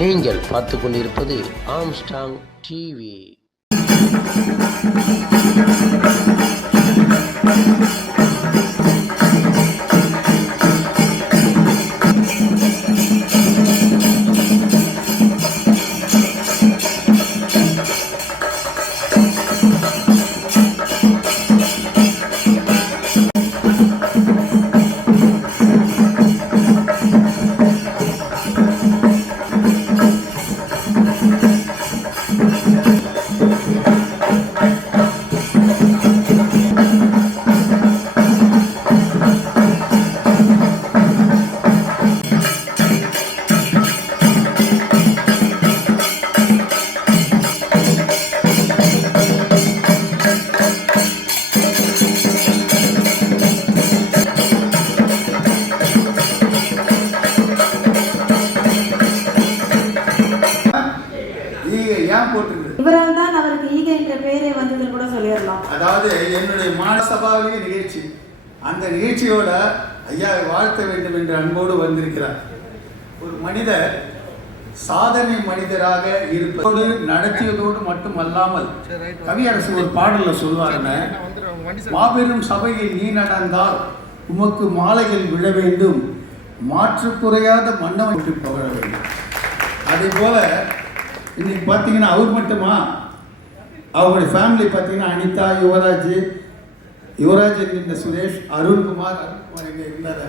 நீங்கள் பார்த்து கொண்டிருப்பது ஆம்ஸ்டாங் டிவி. இவரால் தான் அவருக்கு ஈகை என்ற பெயரே வந்ததுன்னு கூட சொல்லிடலாம். அதாவது என்னுடைய மாநசபாவிலே நிகழ்ச்சி, அந்த நிகழ்ச்சியோட ஐயாவை வாழ்த்த வேண்டும் என்ற அன்போடு வந்திருக்கிறார். ஒரு மனிதர் சாதனை மனிதராக இருப்பதோடு நடத்தியதோடு மட்டும் அல்லாமல் கவியரசு ஒரு பாடல்ல சொல்வாருன்னு, மாபெரும் சபையில் நீ நடந்தால் உமக்கு மாலைகள் விழ வேண்டும், மாற்று குறையாத மன்னவனுக்கு புகழ வேண்டும். அதே போல இன்னைக்கு பார்த்தீங்கன்னா அவர் மட்டுமா, அவங்களுடைய ஃபேமிலி பார்த்தீங்கன்னா அனிதா, யுவராஜ் என்கின்ற சுரேஷ், அருண்குமார் இங்கே இருந்தார்.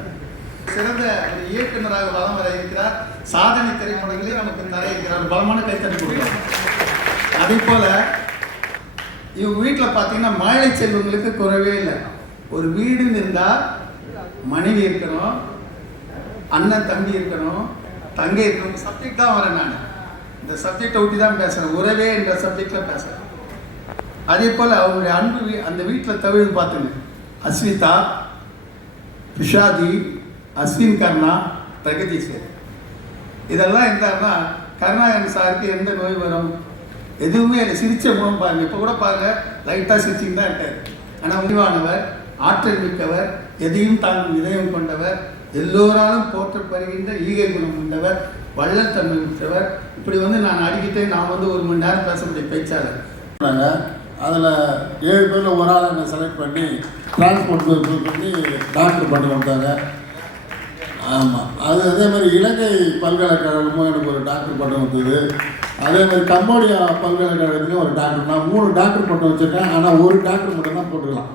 சிறந்த ஒரு இயக்குநராக வளம் வர இருக்கிறார். சாதனை திரைப்படங்களே நமக்கு நிறைய இருக்கிறார். பலமான கைத்தறி கொடுக்குறாங்க. அதே போல இவங்க வீட்டில் பார்த்தீங்கன்னா மழை செல்வங்களுக்கு குறைவே இல்லை. ஒரு வீடுன்னு இருந்தால் மனைவி இருக்கணும், அண்ணன் தம்பி இருக்கணும், தங்கை இருக்கணும். சப்ஜெக்ட் தான் வரேன் நான், இந்த சப்ஜெக்டை ஒட்டி தான் பேசுகிறேன். உறவே என்ற சப்ஜெக்டில் பேசுகிறேன். அதே போல் அவங்களுடைய அன்பு அந்த வீட்டில் தவிர பார்த்துங்க, அஸ்விதா, பிஷாதி, அஸ்வின் கர்ணா, பிரகதீஸ்வர், இதெல்லாம் இருந்தாருன்னா கருணாகரன் சாருக்கு எந்த நோய் வரும்? எதுவுமே இல்லை. சிரிச்ச முகம் பாருங்க, இப்போ கூட பாருங்க லைட்டாக சிரிச்சின்னு தான் இருக்கார். ஆனால் முடிவானவர், ஆற்றல் மிக்கவர், எதையும் தாங்கும் இதயம் கொண்டவர், எல்லோராலும் போற்றப்படுகின்ற ஈகை குணம் கொண்டவர், வள்ளல் தன்மை மிக்கவர். இப்படி நான் அடிக்கிட்டே நான் 1 மணி நேரம் பேசக்கூடிய பேச்சாளர். அதில் 7 பேரில் ஒரு ஆளை என்னை செலக்ட் பண்ணி டிரான்ஸ்போர்ட் பண்ணி டாக்டர் பண்ணி வந்தாங்க. ஆமாம், அது அதே மாதிரி இலங்கை பல்கலைக்கழகமும் எனக்கு ஒரு டாக்டர் பட்டம் வந்தது. அதே மாதிரி கம்போடியா பல்கலைக்கழகத்துலேயும் ஒரு டாக்டர். நான் 3 டாக்டர் பட்டம் வச்சுருக்கேன். ஆனால் ஒரு டாக்டர் மட்டும் தான் போட்டுக்கலாம்.